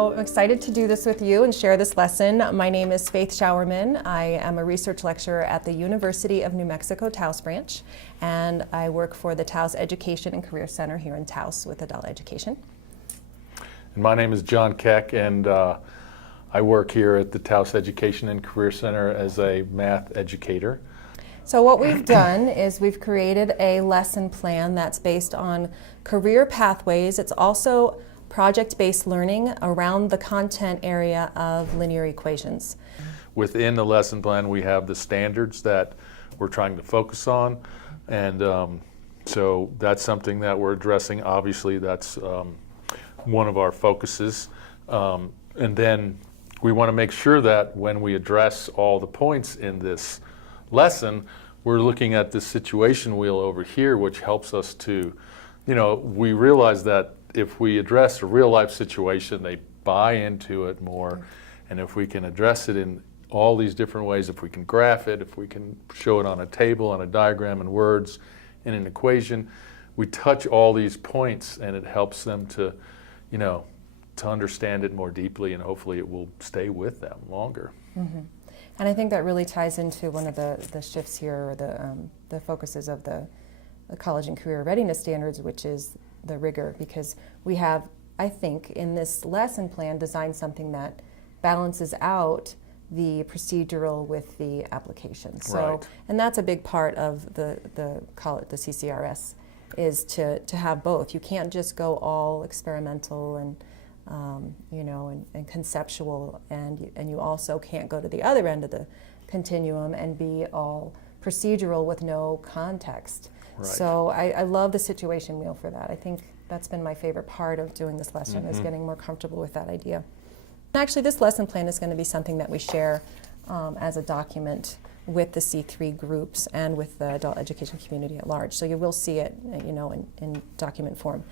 So I'm excited to do this with you and share this lesson. My name is Faith Showerman. I am a research lecturer at the University of New Mexico Taos branch, and I work for the Taos Education and Career Center here in Taos with adult education. And my name is John Keck, and I work here at the Taos Education and Career Center as a math educator. So what we've done is we've created a lesson plan that's based on career pathways. It's also project-based learning around the content area of linear equations. Within the lesson plan, we have the standards that we're trying to focus on, and so that's something that we're addressing. Obviously, that's one of our focuses. And then we want to make sure that when we address all the points in this lesson, we're looking at this situation wheel over here, which helps us to, we realize that if we address a real life situation, they buy into it more. And if we can address it in all these different ways, if we can graph it, if we can show it on a table, on a diagram, in words, in an equation, we touch all these points and it helps them to, to understand it more deeply, and hopefully it will stay with them longer. Mm-hmm. And I think that really ties into one of the shifts here, or the focuses of the college and career readiness standards, which is the rigor, because we have, I think, in this lesson plan designed something that balances out the procedural with the application. So, right. And that's a big part of the CCRS, is to have both. You can't just go all experimental and and conceptual, and you also can't go to the other end of the continuum and be all procedural with no context. Right. So I love the situation wheel for that. I think that's been my favorite part of doing this lesson, is getting more comfortable with that idea. Actually, this lesson plan is going to be something that we share as a document with the C3 groups and with the adult education community at large. So you will see it, in document form.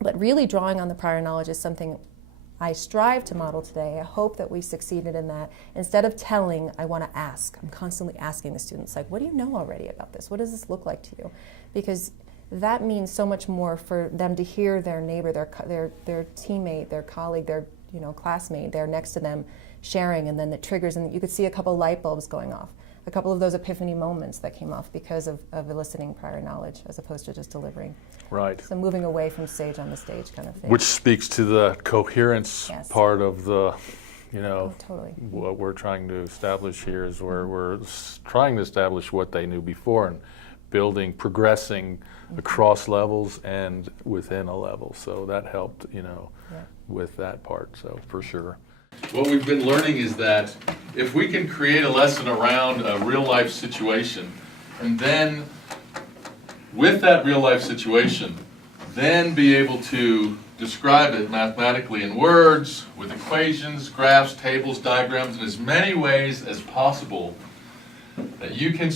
But really drawing on the prior knowledge is something I strive to model today. I hope that we succeeded in that. Instead of telling, I want to ask. I'm constantly asking the students, like, what do you know already about this? What does this look like to you? Because that means so much more for them to hear their neighbor, their teammate, their colleague, their classmate, they're next to them sharing, and then it triggers, and you could see a couple light bulbs going off, a couple of those epiphany moments that came off because of eliciting prior knowledge as opposed to just delivering. Right. So moving away from sage on the stage kind of thing. Which speaks to the coherence part of the, totally. What we're trying to establish here is where we're trying to establish what they knew before and progressing across levels and within a level. So that helped, with that part, so for sure. What we've been learning is that if we can create a lesson around a real life situation, and then with that real life situation, then be able to describe it mathematically in words, with equations, graphs, tables, diagrams, in as many ways as possible, that you can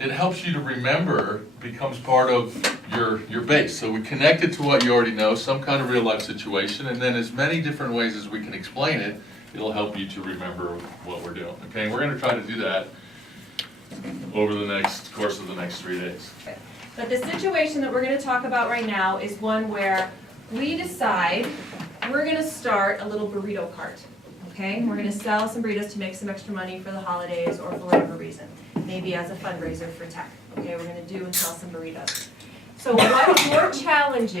it helps you to remember, becomes part of your base. So we connect it to what you already know, some kind of real life situation, and then as many different ways as we can explain it, it'll help you to remember what we're doing. Okay, we're going to try to do that over the course of the next 3 days. But the situation that we're going to talk about right now is one where we decide we're going to start a little burrito cart. Okay, we're going to sell some burritos to make some extra money for the holidays or for whatever reason. Maybe as a fundraiser for TECC. Okay, we're going to do and sell some burritos. So what your challenge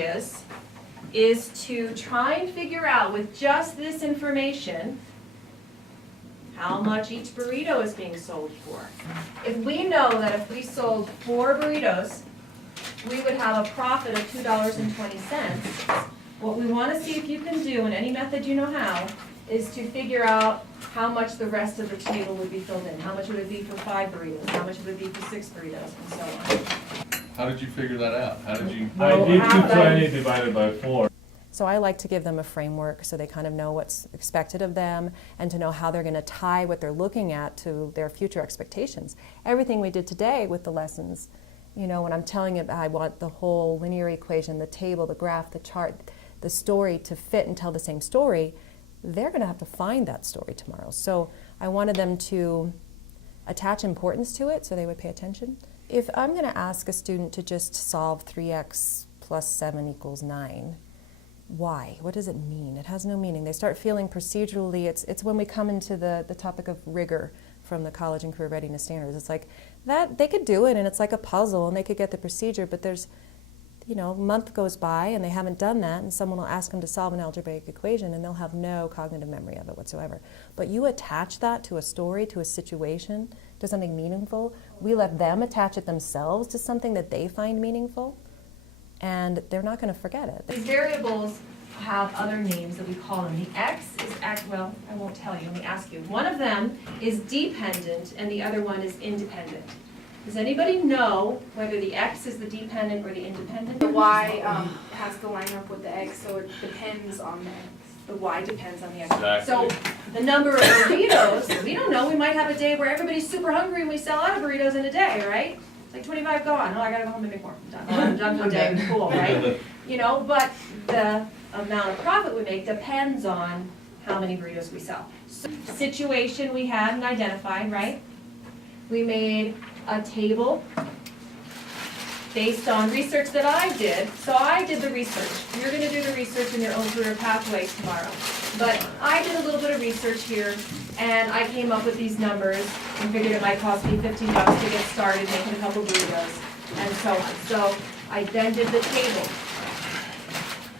is to try and figure out with just this information how much each burrito is being sold for. If we know that if we sold 4 burritos, we would have a profit of $2.20, what we want to see if you can do in any method you know how is to figure out how much the rest of the table would be filled in. How much would it be for 5 burritos? How much would it be for 6 burritos? And so on. How did you figure that out? How did you? I did 220 divided by 4. So I like to give them a framework so they kind of know what's expected of them and to know how they're going to tie what they're looking at to their future expectations. Everything we did today with the lessons, when I'm telling it, I want the whole linear equation, the table, the graph, the chart, the story to fit and tell the same story, they're going to have to find that story tomorrow. So I wanted them to attach importance to it so they would pay attention. If I'm going to ask a student to just solve 3x plus 7 equals 9, why? What does it mean? It has no meaning. They start feeling procedurally, it's when we come into the topic of rigor from the college and career readiness standards. It's like that they could do it and it's like a puzzle and they could get the procedure, but there's, you know, a month goes by and they haven't done that and someone will ask them to solve an algebraic equation and they'll have no cognitive memory of it whatsoever. But you attach that to a story, to a situation, to something meaningful. We let them attach it themselves to something that they find meaningful, and they're not going to forget it. These variables have other names that we call them. The X is, well, I won't tell you, let me ask you. One of them is dependent and the other one is independent. Does anybody know whether the X is the dependent or the independent? The Y has to line up with the X, so it depends on the X. The Y depends on the X. Exactly. So the number of burritos, we don't know, we might have a day where everybody's super hungry and we sell out of burritos in a day, right? It's like 25 gone, oh, I gotta go home and make more, I'm done for the day, cool, right? You know, but the amount of profit we make depends on how many burritos we sell. So, situation we had and identified, right? We made a table based on research that I did. So I did the research. You're going to do the research in your own career pathway tomorrow. But I did a little bit of research here, and I came up with these numbers and figured it might cost me $15 to get started making a couple burritos, and so on. So I then did the table.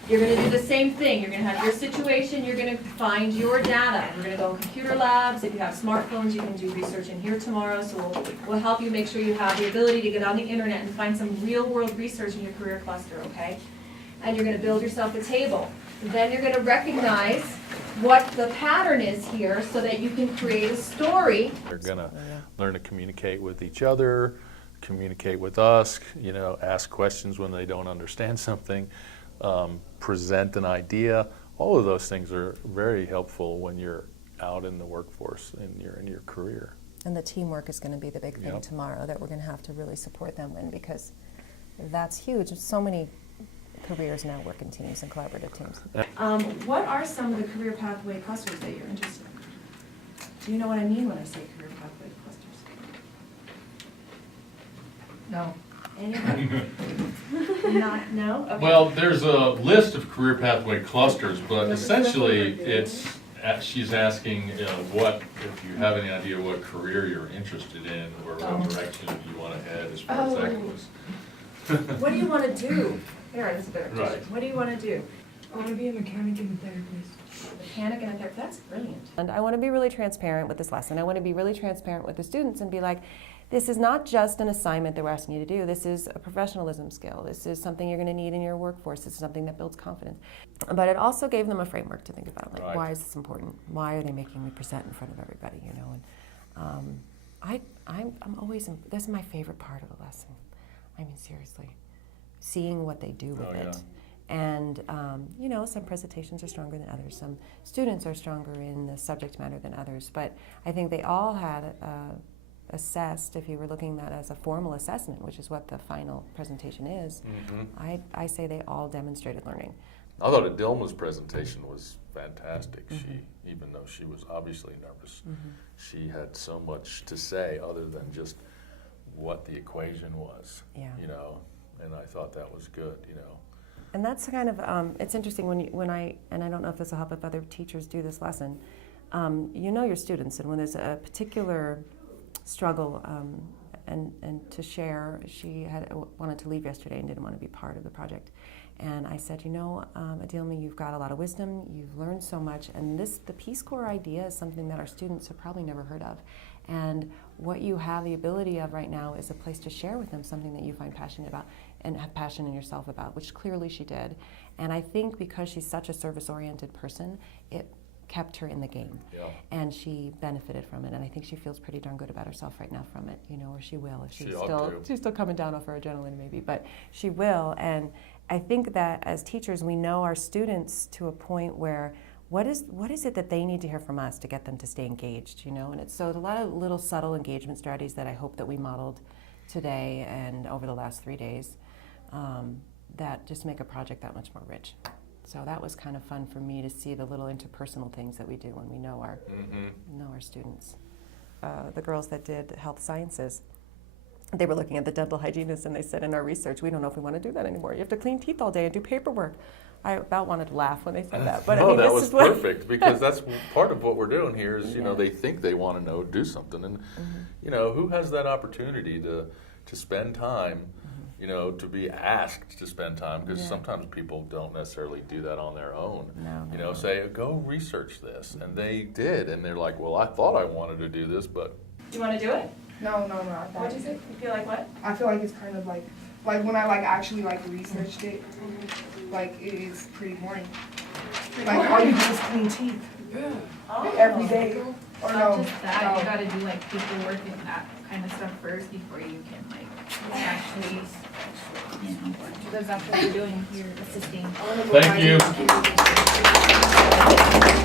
You're going to do the same thing. You're going to have your situation. You're going to find your data. We're going to go in computer labs. If you have smartphones, you can do research in here tomorrow. So we'll help you make sure you have the ability to get on the internet and find some real-world research in your career cluster, okay? And you're going to build yourself a table. Then you're going to recognize what the pattern is here so that you can create a story. They're going to learn to communicate with each other, communicate with us, you know, ask questions when they don't understand something. Present an idea. All of those things are very helpful when you're out in the workforce and you're in your career. And the teamwork is going to be the big thing Yep. tomorrow that we're going to have to really support them in, because that's huge. So many careers now work in teams and collaborative teams. What are some of the career pathway clusters that you're interested in? Do you know what I mean when I say career pathway clusters? No. Anybody? Not, no? Okay. Well, there's a list of career pathway clusters, but essentially she's asking what, if you have any idea what career you're interested in or what direction you want to head as far as that goes. What do you want to do? Here, this is a better question. Right. What do you want to do? I want to be a mechanic and a therapist. Mechanic and a therapist. That's brilliant. And I want to be really transparent with this lesson. I want to be really transparent with the students and be like, this is not just an assignment that we're asking you to do. This is a professionalism skill. This is something you're going to need in your workforce. This is something that builds confidence. But it also gave them a framework to think about. Like, Right. why is this important? Why are they making me present in front of everybody? You know, and I'm always. This is my favorite part of the lesson. I mean, seriously, seeing what they do with it. And, you know, some presentations are stronger than others. Some students are stronger in the subject matter than others. But I think they all had assessed, if you were looking at it as a formal assessment, which is what the final presentation is, I say they all demonstrated learning. I thought Adilma's presentation was fantastic. She, even though she was obviously nervous, she had so much to say other than just what the equation was, you know, and I thought that was good, you know. And that's kind of, it's interesting when I don't know if this will help if other teachers do this lesson, you know your students, and when there's a particular struggle and to share, she had wanted to leave yesterday and didn't want to be part of the project. And I said, you know, Adilma, you've got a lot of wisdom, you've learned so much, and the Peace Corps idea is something that our students have probably never heard of. And what you have the ability of right now is a place to share with them something that you find passionate about and have passion in yourself about, which clearly she did. And I think because she's such a service-oriented person, it kept her in the game. Yeah. And she benefited from it. And I think she feels pretty darn good about herself right now from it, you know, or she will if she's still coming down off her adrenaline maybe, but she will. And I think that as teachers, we know our students to a point where what is it that they need to hear from us to get them to stay engaged, you know? And it's a lot of little subtle engagement strategies that I hope that we modeled today and over the last 3 days that just make a project that much more rich. So that was kind of fun for me to see the little interpersonal things that we do when we know our students. The girls that did health sciences, they were looking at the dental hygienist and they said, in our research, we don't know if we want to do that anymore. You have to clean teeth all day and do paperwork. I about wanted to laugh when they said that, but I No, mean, that this was is what. perfect, because that's part of what we're doing here is, you know, Yeah. they think they want to know, do something, and, you know, who has that opportunity to spend time, you know, to be asked to spend time, because Yeah. sometimes people don't necessarily do that on their own. No, You no, know, no. say, go research this, and they did, and they're like, well, I thought I wanted to do this, but Do you wanna do it? No. What'd you say? You feel like what? I feel like it's kind of like when I like actually like researched it, like it is pretty boring. Like all you do is clean teeth every day. Or Not no, just that, you no. gotta do like paperwork and that kind of stuff first before you can like actually, you know, because that's what you're doing here, assisting. I wanna go Thank find you. it.